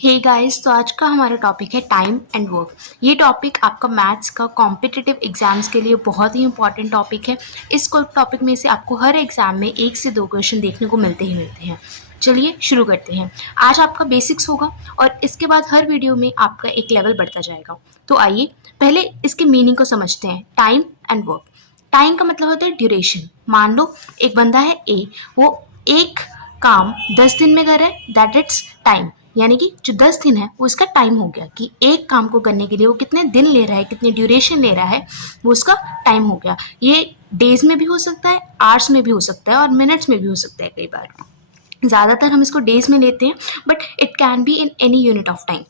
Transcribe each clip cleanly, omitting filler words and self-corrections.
Hey guys, तो आज का हमारा टॉपिक है टाइम एंड वर्क। ये टॉपिक आपका मैथ्स का कॉम्पिटिटिव एग्जाम्स के लिए बहुत ही इंपॉर्टेंट टॉपिक है। इस टॉपिक में से आपको हर एग्जाम में 1 से 2 क्वेश्चन देखने को मिलते हैं। चलिए शुरू करते हैं। आज आपका बेसिक्स होगा और इसके बाद हर वीडियो में आपका एक लेवल बढ़ता जाएगा। तो आइए पहले इसके मीनिंग को समझते हैं। Time and work. टाइम का मतलब होता है ड्यूरेशन। मान लो एक बंदा है ए, वो एक काम 10 दिन में कर रहा है, दैट इट्स टाइम। यानी कि जो 10 दिन है वो इसका टाइम हो गया कि एक काम को करने के लिए वो कितने दिन ले रहा है, कितनी ड्यूरेशन ले रहा है, वो उसका टाइम हो गया। ये डेज में भी हो सकता है, आवर्स में भी हो सकता है और मिनट्स में भी हो सकता है। कई बार ज़्यादातर हम इसको डेज में लेते हैं, but it can be in any unit of time.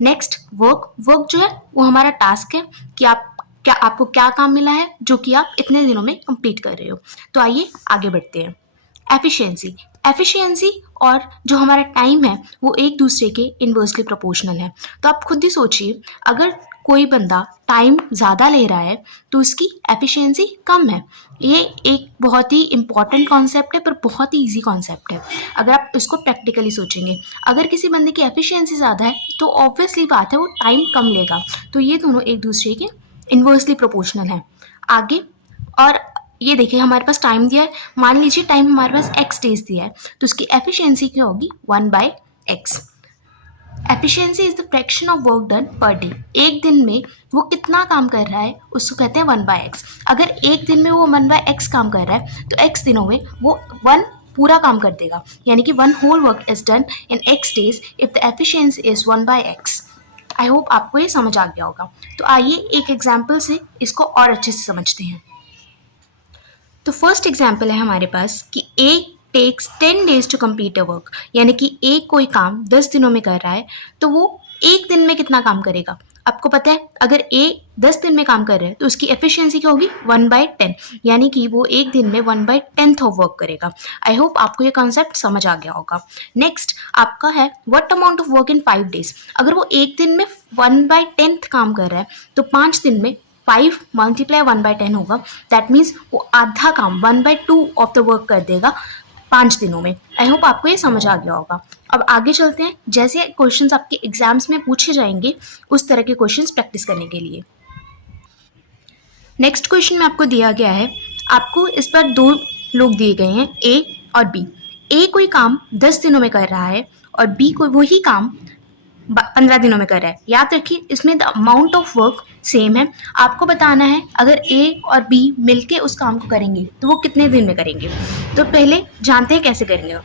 Next work. Work जो है वो हमारा टास्क है कि आपको क्या काम मिला है जो कि आप इतने दिनों में कंप्लीट कर रहे हो। तो आइए आगे बढ़ते हैं। एफिशिएंसी। एफिशिएंसी और जो हमारा टाइम है वो एक दूसरे के इन्वर्सली प्रोपोर्शनल है। तो आप खुद ही सोचिए, अगर कोई बंदा टाइम ज़्यादा ले रहा है तो उसकी एफिशिएंसी कम है। ये एक बहुत ही इंपॉर्टेंट कॉन्सेप्ट है, पर बहुत ही ईजी कॉन्सेप्ट है अगर आप इसको प्रैक्टिकली सोचेंगे। अगर किसी बंदे की एफिशिएंसी ज़्यादा है तो ऑब्वियसली बात है वो टाइम कम लेगा। तो ये दोनों एक दूसरे के इन्वर्सली प्रोपोर्शनल है। आगे और ये देखिए, हमारे पास टाइम दिया है। मान लीजिए टाइम हमारे पास एक्स डेज दिया है, तो उसकी एफिशिएंसी क्या होगी? 1/x। Efficiency is the fraction of work done per day. एक दिन में वो कितना काम कर रहा है उसको कहते हैं 1/x। अगर एक दिन में वो 1/x काम कर रहा है तो x दिनों में वो 1 पूरा काम कर देगा, यानी कि 1 whole work is done in x days if the efficiency is 1/x। I hope आपको ये समझ आ गया होगा। तो आइए एक एग्जाम्पल से इसको और अच्छे से समझते हैं। तो फर्स्ट एग्जाम्पल है हमारे पास कि A takes 10 days to complete a work. यानी कि ए कोई काम 10 दिनों में कर रहा है तो वो एक दिन में कितना काम करेगा? आपको पता है, अगर ए 10 दिन में काम कर रहा है तो उसकी एफिशिएंसी क्या होगी? 1/10। यानी कि वो एक दिन में 1/10 ऑफ वर्क करेगा। आई होप आपको ये कॉन्सेप्ट समझ आ गया होगा। नेक्स्ट आपका है what amount of work in 5 days. अगर वो एक दिन में 1/10 काम कर रहा है तो 5 दिन में 5 मल्टीप्लाई 1/10 होगा। दैट मीन्स वो आधा काम 1/2 ऑफ द वर्क कर देगा 5 दिनों में। आई होप आपको ये समझ आ गया होगा। अब आगे चलते हैं। जैसे क्वेश्चंस आपके एग्जाम्स में पूछे जाएंगे उस तरह के क्वेश्चंस प्रैक्टिस करने के लिए। नेक्स्ट क्वेश्चन में आपको दिया गया है, आपको इस पर 2 लोग दिए गए हैं, ए और बी। ए कोई काम 10 दिनों में कर रहा है और बी कोई वही काम 15 दिनों में कर रहा है। याद रखिए, इसमें the amount of work same है। आपको बताना है अगर ए और बी मिलके उस काम को करेंगे तो वो कितने दिन में करेंगे। तो पहले जानते हैं कैसे करेंगे।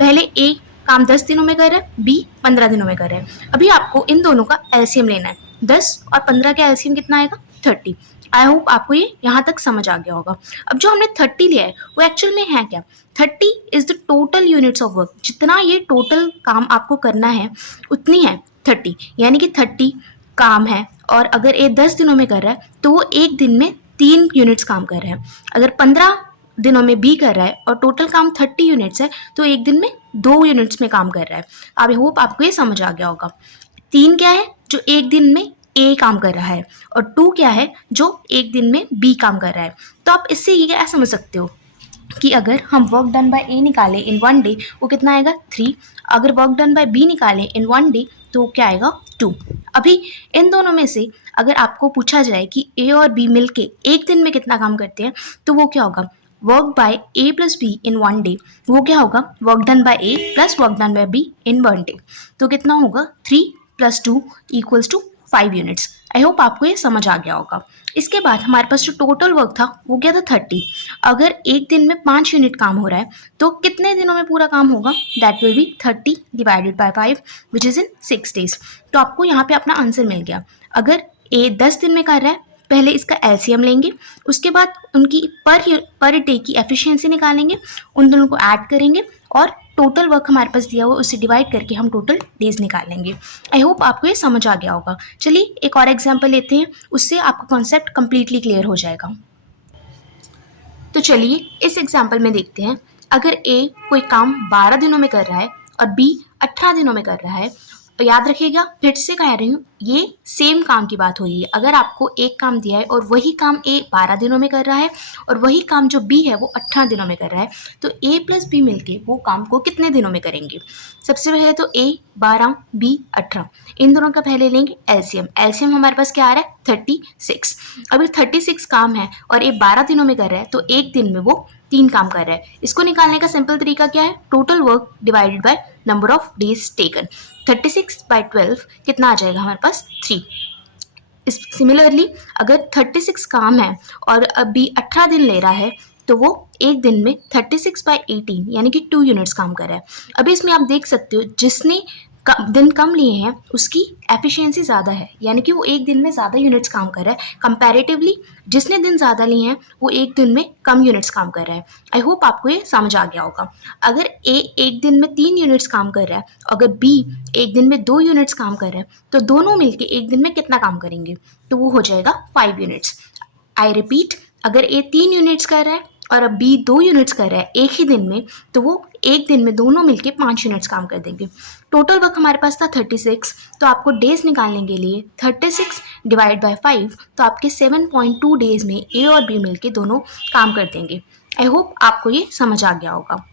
पहले ए काम 10 दिनों में कर रहा है, बी 15 दिनों में कर रहा है। अभी आपको इन दोनों का एलसीएम लेना है। 10 और 15 का एलसीएम कितना आएगा? 30। आई होप आपको ये यहाँ तक समझ आ गया होगा। अब जो हमने 30 लिया है वो एक्चुअल में है क्या? 30 is the total units of work. जितना ये टोटल काम आपको करना है उतनी है 30। यानी कि 30 काम है और अगर ये 10 दिनों में कर रहा है तो वो एक दिन में 3 यूनिट्स काम कर रहा है। अगर 15 दिनों में बी कर रहा है और टोटल काम 30 यूनिट्स है तो एक दिन में 2 यूनिट्स में काम कर रहा है। आई होप आपको ये समझ आ गया होगा। 3 क्या है? जो एक दिन में ए काम कर रहा है और 2 क्या है? जो एक दिन में बी काम कर रहा है। तो आप इससे ये क्या समझ सकते हो कि अगर हम वर्क डन बाय ए निकालें इन 1 डे वो कितना आएगा? 3। अगर वर्क डन बाय बी निकालें इन 1 डे तो क्या आएगा? 2। अभी इन दोनों में से अगर आपको पूछा जाए कि ए और बी मिलके एक दिन में कितना काम करते हैं तो वो क्या होगा? Work by A plus be in 1 day, वो क्या होगा? Work done by A plus work done by be in 1 day. तो कितना होगा? 3 + 2 = 5 यूनिट्स। आई होप आपको ये समझ आ गया होगा। इसके बाद हमारे पास जो टोटल वर्क था वो क्या था? 30। अगर एक दिन में 5 यूनिट काम हो रहा है तो कितने दिनों में पूरा काम होगा? That will be 30 divided by 5 which is in 6 days. तो आपको यहाँ पे अपना आंसर मिल गया। अगर ए 10 दिन में कर रहा है, पहले इसका एलसीएम लेंगे, उसके बाद उनकी पर डे की एफिशिएंसी निकालेंगे, उन दोनों को ऐड करेंगे और टोटल वर्क हमारे पास दिया हुआ उससे डिवाइड करके हम टोटल डेज निकालेंगे। आई होप आपको ये समझ आ गया होगा। चलिए एक और एग्जांपल लेते हैं, उससे आपका कॉन्सेप्ट कंप्लीटली क्लियर हो जाएगा। तो चलिए इस एग्जांपल में देखते हैं, अगर ए कोई काम 12 दिनों में कर रहा है और बी 18 दिनों में कर रहा है याद रखिएगा, फिर से कह रही हूँ, ये सेम काम की बात हो रही है। अगर आपको एक काम दिया है और वही काम ए 12 दिनों में कर रहा है और वही काम जो बी है वो 18 दिनों में कर रहा है, तो ए प्लस बी मिलके वो काम को कितने दिनों में करेंगे? सबसे पहले तो ए 12, बी 18, इन दोनों का पहले लेंगे एलसीएम। एलसीएम हमारे पास क्या आ रहा है? 36। अभी 36 काम है और ए 12 दिनों में कर रहा है, तो एक दिन में वो 3 काम कर रहा है। इसको निकालने का सिंपल तरीका क्या है? Total work divided by number of days taken. 36/12 कितना आ जाएगा हमारे पास? 3। सिमिलरली अगर 36 काम है और अभी 18 दिन ले रहा है, तो वो एक दिन में 36/18 यानी कि 2 यूनिट्स काम कर रहा है। अभी इसमें आप देख सकते हो, जिसने दिन कम लिए हैं उसकी एफिशिएंसी ज़्यादा है, यानी कि वो एक दिन में ज़्यादा यूनिट्स काम कर रहा है कंपैरेटिवली जिसने दिन ज़्यादा लिए हैं वो एक दिन में कम यूनिट्स काम कर रहा है। आई होप आपको ये समझ आ गया होगा। अगर ए एक दिन में 3 यूनिट्स काम कर रहा है, अगर बी एक दिन में 2 यूनिट्स काम कर रहा है, तो दोनों मिलके एक दिन में कितना काम करेंगे? तो वो हो जाएगा 5 यूनिट्स। आई रिपीट, अगर ए 3 यूनिट्स कर रहा है और अब बी 2 यूनिट्स कर रहा है एक ही दिन में, तो वो एक दिन में दोनों मिलके 5 यूनिट्स काम कर देंगे। टोटल वर्क हमारे पास था 36, तो आपको डेज निकालने के लिए 36 डिवाइड बाय 5, तो आपके 7.2 डेज में ए और बी मिलके दोनों काम कर देंगे। आई होप आपको ये समझ आ गया होगा।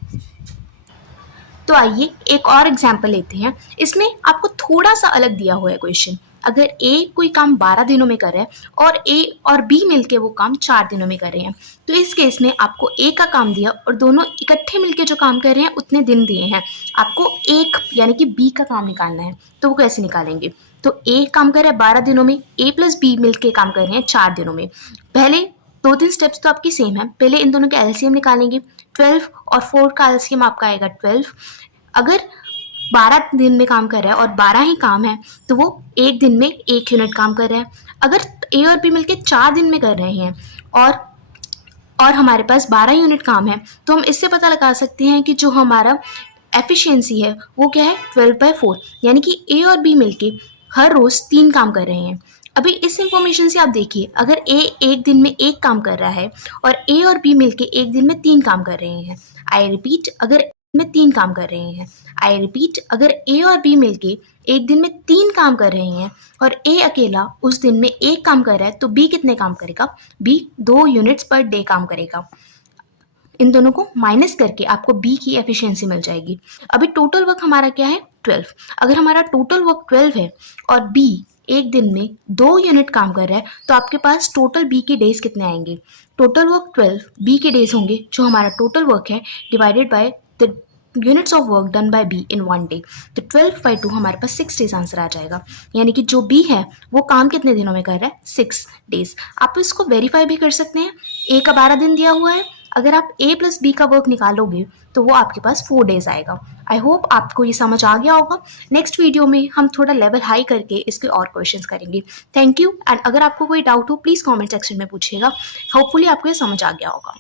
तो आइए एक और एग्जाम्पल लेते हैं। इसमें आपको थोड़ा सा अलग दिया हुआ है क्वेश्चन। अगर ए कोई काम 12 दिनों में कर रहा है और ए और बी मिलके वो काम 4 दिनों में कर रहे हैं, तो इस केस में आपको ए का काम दिया और दोनों इकट्ठे मिलके जो काम कर रहे हैं उतने दिन दिए हैं। आपको एक यानी कि बी का काम निकालना है, तो वो कैसे निकालेंगे? तो ए काम कर रहा है 12 दिनों में, ए प्लस बी मिलके काम कर रहे हैं 4 दिनों में। पहले 2-3 स्टेप्स तो आपकी सेम है। पहले इन दोनों का एलसीएम निकालेंगे। 12 और 4 का एलसीएम आपका आएगा 12। अगर 12 दिन में काम कर रहा है और 12 ही काम है, तो वो एक दिन में 1 यूनिट काम कर रहा है। अगर ए और बी मिलके 4 दिन में कर रहे हैं और हमारे पास 12 यूनिट काम है, तो हम इससे पता लगा सकते हैं कि जो हमारा एफिशिएंसी है वो क्या है? 12/4, यानी कि ए और बी मिलके हर रोज 3 काम कर रहे हैं। अभी इस इंफॉर्मेशन से आप देखिए, अगर ए एक दिन में 1 काम कर रहा है और ए और बी मिलके एक दिन में 3 काम कर रहे हैं। आई रिपीट, अगर में 3 काम कर रहे हैं। आई रिपीट, अगर ए और बी मिलके एक दिन में 3 काम कर रहे हैं और ए अकेला उस दिन में 1 काम कर रहा है, तो बी कितने काम करेगा? बी 2 यूनिट्स पर डे काम करेगा। इन दोनों को माइनस करके आपको बी की एफिशिएंसी मिल जाएगी। अभी टोटल वर्क हमारा क्या है? 12। अगर हमारा टोटल वर्क 12 है और बी एक दिन में 2 यूनिट काम कर रहा है, तो आपके पास टोटल बी के डेज कितने आएंगे? टोटल वर्क 12 बी के डेज होंगे, जो हमारा टोटल वर्क है, divided by the units of work done by be in 1 day. तो 12/2 हमारे पास 6 डेज आंसर आ जाएगा। यानी कि जो बी है वो काम कितने दिनों में कर रहा है? 6 डेज। आप इसको वेरीफाई भी कर सकते हैं। ए का 12 दिन दिया हुआ है, अगर आप ए प्लस बी का वर्क निकालोगे तो वो आपके पास 4 डेज आएगा। आई होप आपको ये समझ आ गया होगा। नेक्स्ट वीडियो में हम थोड़ा लेवल हाई करके इसके और क्वेश्चंस करेंगे। Thank you. एंड अगर आपको कोई डाउट हो प्लीज़ कमेंट सेक्शन में पूछिएगा। होपफुली आपको ये समझ आ गया होगा।